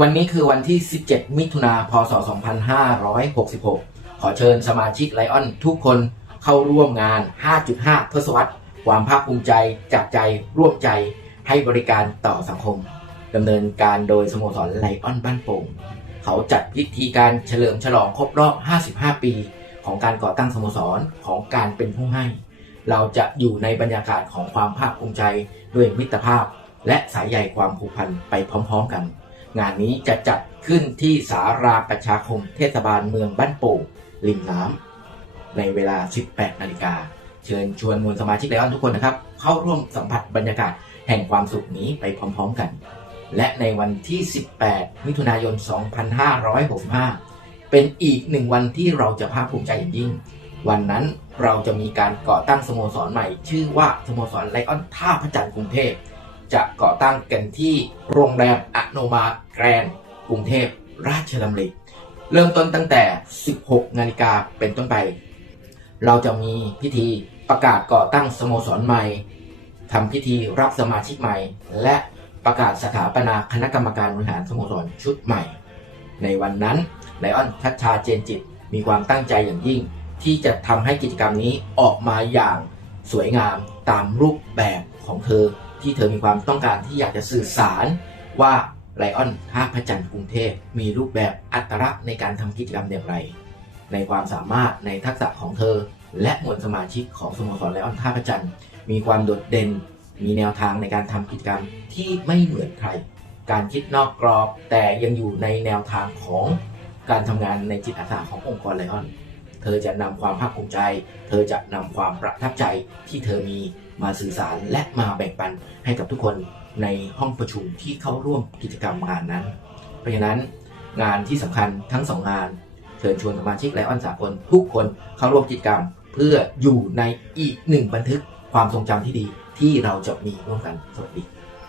วันนี้คือวันที่ 17 มิถุนา พศ 2566 ขอเชิญสมาชิกไลออนทุกคนเข้าร่วมงาน 5.5 ทศวรรษ ความภาคภูมิใจ จากใจ ร่วมใจ ให้บริการต่อสังคม ดำเนินการโดยสโมสรไลออนบ้านโป่ง เขาจัดพิธีการเฉลิมฉลองครบรอบ 55 ปี ของการก่อตั้งสโมสรของการเป็นผู้ให้ เราจะอยู่ในบรรยากาศของความภาคภูมิใจด้วยมิตรภาพ และสายใยความผูกพันไปพร้อม ๆ กัน งานนี้จะจัดขึ้นที่สาราประชาคมเทศบาลเมืองบ้านโป่งริมน้ำในเวลา 18 นาฬิกา เชิญชวนมวลสมาชิกไลออนทุกคนนะครับ เข้าร่วมสัมผัสบรรยากาศแห่งความสุขนี้ไปพร้อมๆกัน และในวันที่ 18 มิถุนายน 2565 เป็นอีกหนึ่งวันที่เราจะภาคภูมิใจอย่างยิ่ง วันนั้นเราจะมีการก่อตั้งสโมสรใหม่ ชื่อว่าสโมสรไลออนท่าพระจันทร์กรุงเทพ จะก่อตั้งกันที่โรงแรมอโนมาแกรนกรุงเทพราชดำริเริ่มต้นตั้งแต่ 16 นาฬิกาเป็นต้นไป เราจะมีพิธีประกาศก่อตั้งสโมสรใหม่ทำพิธีรับสมาชิกใหม่ และประกาศสถาปนาคณะกรรมการบริหารสโมสรชุดใหม่ ในวันนั้นไลออนทัชชาเจนจิตมีความตั้งใจอย่างยิ่ง ที่จะทำให้กิจกรรมนี้ออกมาอย่างสวยงามตามรูปแบบของเธอ ที่เธอมีความต้องการที่อยากจะสื่อสารว่าไลออนท่าพระจันทร์กรุงเทพมีรูปแบบอัตลักษณ์ในการทำกิจกรรมอย่างไร ในความสามารถในทักษะของเธอ และมวลสมาชิกของสโมสรไลออนท่าพระจันทร์มีความโดดเด่น มีแนวทางในการทำกิจกรรมที่ไม่เหมือนใคร การคิดนอกกรอบแต่ยังอยู่ในแนวทางของการทำงานในจิตอาสาขององค์กรไลออน เธอจะนำความภาคภูมิใจ เธอจะนำความประทับใจที่เธอมีมาสื่อสารและมาแบ่งปันให้กับทุกคนในห้องประชุมที่เข้าร่วมกิจกรรมงานนั้น เพราะฉะนั้นงานที่สำคัญทั้งสองงานเชิญชวนสมาชิกไลออนสากลทุกคนเข้าร่วมกิจกรรม เพื่ออยู่ในอีกหนึ่งบันทึกความทรงจำที่ดีที่เราจะมีร่วมกันสวัสดี